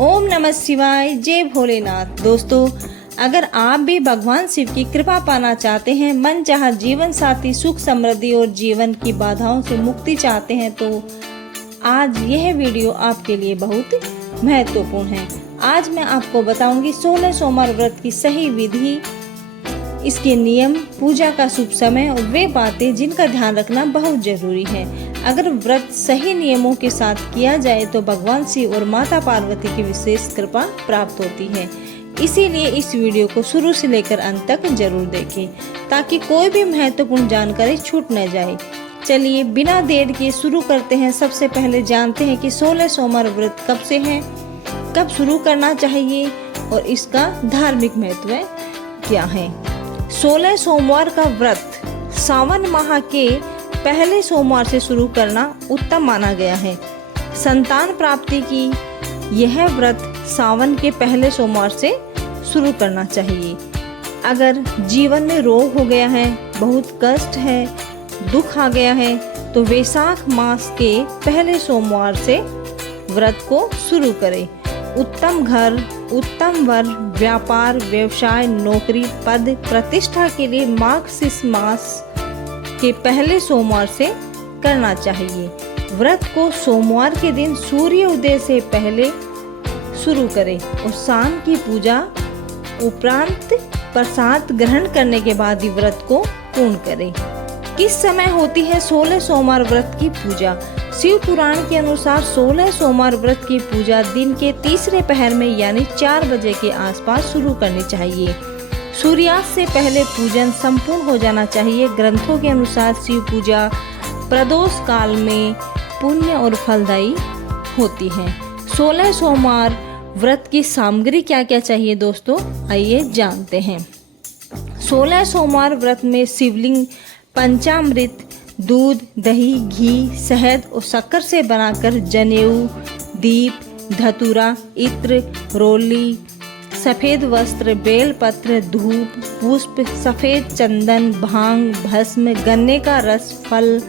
ओम नमः शिवाय, जय भोलेनाथ। दोस्तों, अगर आप भी भगवान शिव की कृपा पाना चाहते हैं, मन चाहा जीवन साथी, सुख समृद्धि और जीवन की बाधाओं से मुक्ति चाहते हैं, तो आज यह वीडियो आपके लिए बहुत महत्वपूर्ण है। आज मैं आपको बताऊंगी 16 सोमवार व्रत की सही विधि, इसके नियम, पूजा का शुभ समय और वे बातें जिनका ध्यान रखना बहुत जरूरी है। अगर व्रत सही नियमों के साथ किया जाए तो भगवान शिव और माता पार्वती की विशेष कृपा प्राप्त होती है। इसीलिए इस वीडियो को शुरू से लेकर अंत तक जरूर देखें ताकि कोई भी महत्वपूर्ण जानकारी छूट न जाए। चलिए बिना देर के शुरू करते हैं। सबसे पहले जानते हैं कि 16 सोमवार व्रत कब से है, कब शुरू करना चाहिए और इसका धार्मिक महत्व क्या है। 16 सोमवार का व्रत सावन माह के पहले सोमवार से शुरू करना उत्तम माना गया है। संतान प्राप्ति की यह व्रत सावन के पहले सोमवार से शुरू करना चाहिए। अगर जीवन में रोग हो गया है, बहुत कष्ट है, दुख आ गया है, तो वैशाख मास के पहले सोमवार से व्रत को शुरू करें। उत्तम घर, उत्तम वर, व्यापार, व्यवसाय, नौकरी, पद, प्रतिष्ठा के लिए मार्गशीर्ष मास के पहले सोमवार से करना चाहिए। व्रत को सोमवार के दिन सूर्य उदय से पहले शुरू करें और शाम की पूजा उपरांत प्रसाद ग्रहण करने के बाद ही व्रत को पूर्ण करें। किस समय होती है 16 सोमवार व्रत की पूजा? शिव पुराण के अनुसार 16 सोमवार व्रत की पूजा दिन के तीसरे पहर में यानी 4 बजे के आसपास शुरू करनी चाहिए। सूर्यास्त से पहले पूजन संपूर्ण हो जाना चाहिए। ग्रंथों के अनुसार शिव पूजा प्रदोष काल में पुण्य और फलदायी होती है। 16 सोमवार व्रत की सामग्री क्या क्या चाहिए दोस्तों, आइए जानते हैं। 16 सोमवार व्रत में शिवलिंग पंचामृत, दूध, दही, घी, शहद और शक्कर से बनाकर जनेऊ, दीप, धतूरा, इत्र, रोली, सफेद वस्त्र, बेलपत्र, धूप, पुष्प, सफेद चंदन, भांग, भस्म, गन्ने का रस, फल,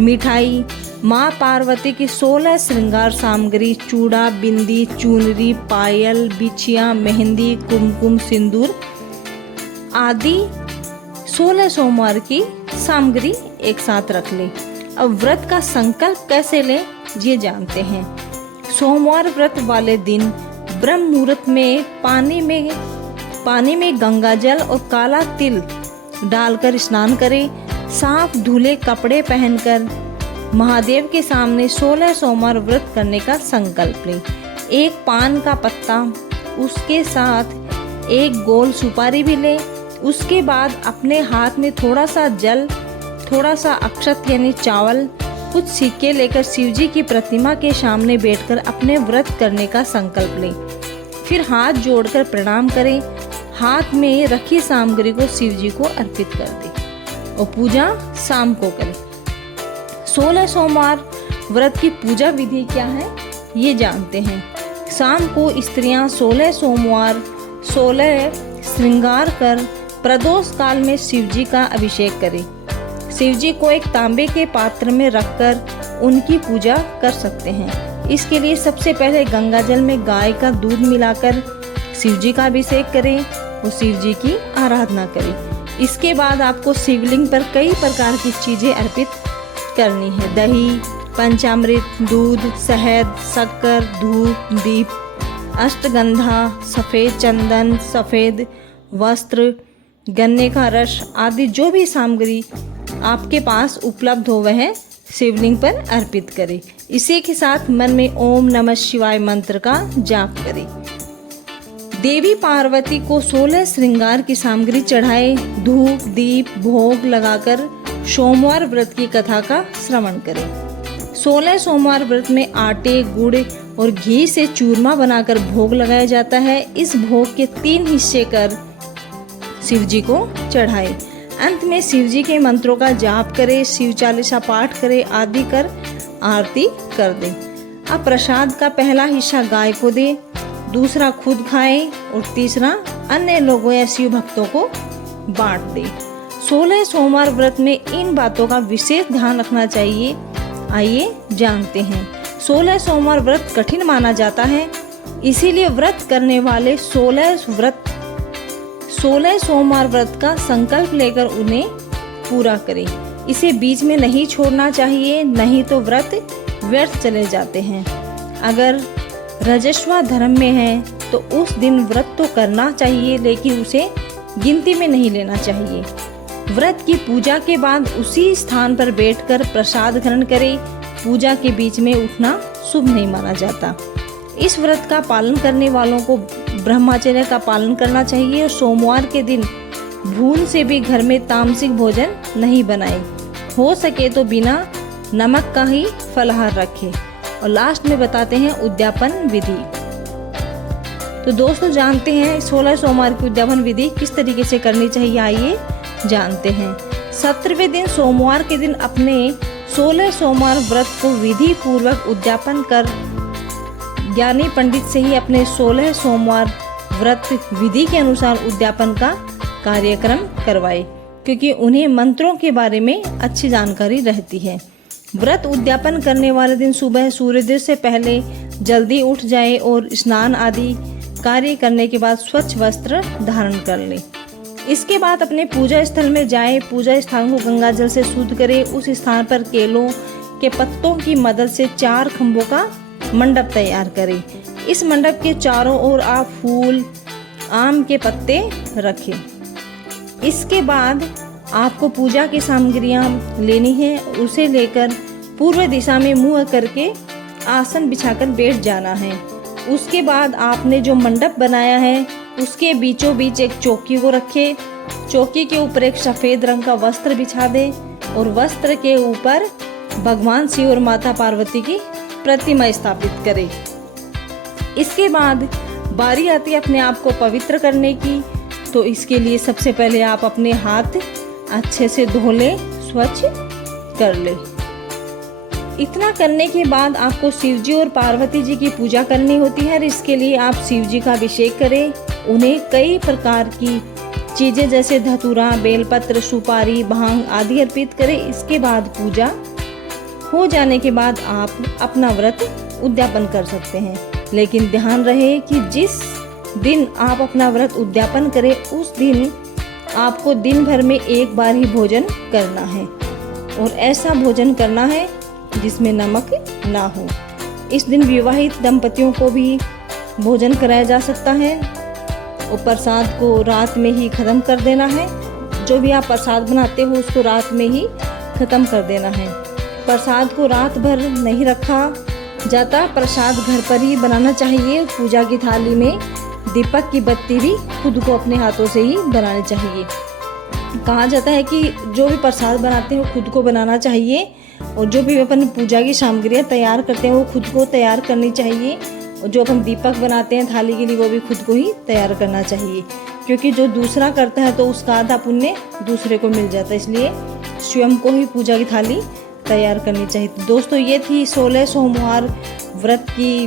मिठाई, माँ पार्वती की 16 श्रृंगार सामग्री, चूड़ा, बिंदी, चुनरी, पायल, बिछिया, मेहंदी, कुमकुम, सिंदूर आदि 16 सोमवार की सामग्री एक साथ रख ले। अब व्रत का संकल्प कैसे लें ये जानते हैं। सोमवार व्रत वाले दिन ब्रह्म मुहूर्त में पानी में गंगा जल और काला तिल डालकर स्नान करें। साफ धुले कपड़े पहनकर महादेव के सामने 16 सोमवार व्रत करने का संकल्प लें। एक पान का पत्ता, उसके साथ एक गोल सुपारी भी लें। उसके बाद अपने हाथ में थोड़ा सा जल, थोड़ा सा अक्षत यानी चावल, कुछ सिक्के लेकर शिवजी की प्रतिमा के सामने बैठकर अपने व्रत करने का संकल्प लें। फिर हाथ जोड़कर प्रणाम करें। हाथ में रखी सामग्री को शिवजी को अर्पित कर दें और पूजा शाम को करें। 16 सोमवार व्रत की पूजा विधि क्या है ये जानते हैं। शाम को स्त्रियां 16 सोमवार 16 श्रृंगार कर प्रदोष काल में शिवजी का अभिषेक करें। शिवजी को एक तांबे के पात्र में रखकर उनकी पूजा कर सकते हैं। इसके लिए सबसे पहले गंगा जल में गाय का दूध मिलाकर शिवजी का अभिषेक करें और शिवजी की आराधना करें। इसके बाद आपको शिवलिंग पर कई प्रकार की चीजें अर्पित करनी है। दही, पंचामृत, दूध, शहद, शक्कर, धूप, दीप, अष्टगंधा, सफेद चंदन, सफेद वस्त्र, गन्ने का रस आदि जो भी सामग्री आपके पास उपलब्ध हो वह शिवलिंग पर अर्पित करें। इसी के साथ मन में ओम नमः शिवाय मंत्र का जाप करें। देवी पार्वती को 16 श्रृंगार की सामग्री चढ़ाए। धूप, दीप, भोग लगाकर सोमवार व्रत की कथा का श्रवण करें। 16 सोमवार व्रत में आटे, गुड़ और घी से चूरमा बनाकर भोग लगाया जाता है। इस भोग के 3 हिस्से कर शिवजी को चढ़ाए। अंत में शिवजी के मंत्रों का जाप करें, शिव चालीसा पाठ करें आदि कर आरती कर दें। अब प्रसाद का पहला हिस्सा गाय को दे, दूसरा खुद खाएं और तीसरा अन्य लोगों या शिव भक्तों को बांट दे। 16 सोमवार व्रत में इन बातों का विशेष ध्यान रखना चाहिए। आइए जानते हैं। 16 सोमवार व्रत कठिन माना जाता है। इसीलिए व्रत करने वाले 16 सोमवार व्रत का संकल्प लेकर उन्हें पूरा करें। इसे बीच में नहीं छोड़ना चाहिए, नहीं तो व्रत व्यर्थ चले जाते हैं। अगर रजस्वा धर्म में है तो उस दिन व्रत तो करना चाहिए, लेकिन उसे गिनती में नहीं लेना चाहिए। व्रत की पूजा के बाद उसी स्थान पर बैठकर प्रसाद ग्रहण करें। पूजा के बीच में उठना शुभ नहीं माना जाता। इस व्रत का पालन करने वालों को ब्रह्मचर्य का पालन करना चाहिए और सोमवार के दिन भूल से भी घर में तामसिक भोजन नहीं बनाए। हो सके तो बिना नमक का ही फलाहार रखें। और लास्ट में बताते हैं उद्यापन विधि। तो दोस्तों जानते हैं 16 सोमवार की उद्यापन विधि किस तरीके से करनी चाहिए, आइए जानते हैं। 17वें दिन सोमवार के दिन अपने 16 सोमवार व्रत को विधि पूर्वक उद्यापन कर ज्ञानी पंडित से ही अपने 16 सोमवार व्रत विधि के अनुसार उद्यापन का कार्यक्रम करवाए, क्योंकि उन्हें मंत्रों के बारे में अच्छी जानकारी रहती है। व्रत उद्यापन करने वाले दिन सुबह सूर्योदय से पहले जल्दी उठ जाए और स्नान आदि कार्य करने के बाद स्वच्छ वस्त्र धारण कर ले। इसके बाद अपने पूजा स्थल में जाए। पूजा स्थान को गंगा जल से शुद्ध करे। उस स्थान पर केलों के पत्तों की मदद से 4 खंभों का मंडप तैयार करें। इस मंडप के चारों ओर आप फूल, आम के पत्ते रखें। इसके बाद आपको पूजा की सामग्रियां लेनी है। उसे लेकर पूर्व दिशा में मुंह करके आसन बिछाकर बैठ जाना है। उसके बाद आपने जो मंडप बनाया है उसके बीचों बीच एक चौकी को रखे। चौकी के ऊपर एक सफेद रंग का वस्त्र बिछा दे और वस्त्र के ऊपर भगवान शिव और माता पार्वती की प्रतिमा स्थापित करें। इसके बाद बारी आती है अपने आप को पवित्र करने की। तो इसके लिए सबसे पहले आप अपने हाथ अच्छे से धो ले, स्वच्छ कर ले। इतना करने के बाद आपको शिव जी और पार्वती जी की पूजा करनी होती है। इसके लिए आप शिव जी का अभिषेक करें। उन्हें कई प्रकार की चीजें जैसे धतूरा, बेलपत्र, सुपारी, भांग आदि अर्पित करें। इसके बाद पूजा हो जाने के बाद आप अपना व्रत उद्यापन कर सकते हैं। लेकिन ध्यान रहे कि जिस दिन आप अपना व्रत उद्यापन करें उस दिन आपको दिन भर में एक बार ही भोजन करना है और ऐसा भोजन करना है जिसमें नमक ना हो। इस दिन विवाहित दंपतियों को भी भोजन कराया जा सकता है और प्रसाद को रात में ही ख़त्म कर देना है। जो भी आप प्रसाद बनाते हो उसको रात में ही ख़त्म कर देना है। प्रसाद को रात भर नहीं रखा जाता, प्रसाद घर पर ही बनाना चाहिए। पूजा की थाली में दीपक की बत्ती भी खुद को अपने हाथों से ही बनानी चाहिए। कहा जाता है कि जो भी प्रसाद बनाते हैं वो खुद को बनाना चाहिए और जो भी अपन पूजा की सामग्रियाँ तैयार करते हैं वो खुद को तैयार करनी चाहिए। और जो अपन दीपक बनाते हैं थाली के लिए वो भी खुद को ही तैयार करना चाहिए, क्योंकि जो दूसरा करता है तो उसका आधा पुण्य दूसरे को मिल जाता है। इसलिए स्वयं को ही पूजा की थाली तैयार करनी चाहिए। तो दोस्तों ये थी 16 सोमवार व्रत की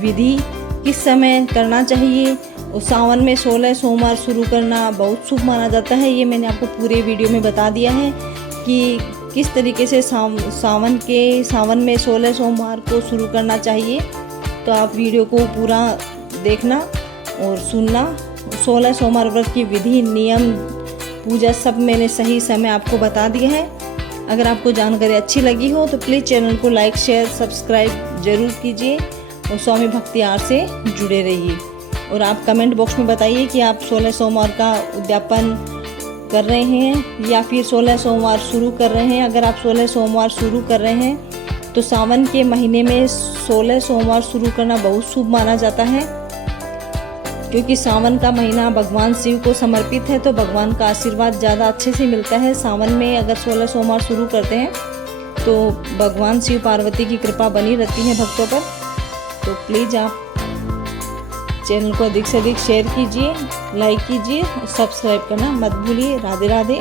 विधि, किस समय करना चाहिए। और सावन में 16 सोमवार शुरू करना बहुत शुभ माना जाता है। ये मैंने आपको पूरे वीडियो में बता दिया है कि किस तरीके से सावन में 16 सोमवार को शुरू करना चाहिए। तो आप वीडियो को पूरा देखना और सुनना। 16 सोमवार व्रत की विधि, नियम, पूजा सब मैंने सही समय आपको बता दिया है। अगर आपको जानकारी अच्छी लगी हो तो प्लीज़ चैनल को लाइक, शेयर, सब्सक्राइब जरूर कीजिए और स्वामी भक्ति आर्ट से जुड़े रहिए। और आप कमेंट बॉक्स में बताइए कि आप 16 सोमवार का उद्यापन कर रहे हैं या फिर 16 सोमवार शुरू कर रहे हैं। अगर आप 16 सोमवार शुरू कर रहे हैं तो सावन के महीने में 16 सोमवार शुरू करना बहुत शुभ माना जाता है, क्योंकि सावन का महीना भगवान शिव को समर्पित है। तो भगवान का आशीर्वाद ज़्यादा अच्छे से मिलता है। सावन में अगर 16 सोमवार शुरू करते हैं तो भगवान शिव पार्वती की कृपा बनी रहती है भक्तों पर। तो प्लीज़ आप चैनल को अधिक से अधिक शेयर कीजिए, लाइक कीजिए और सब्सक्राइब करना मत भूलिए। राधे राधे।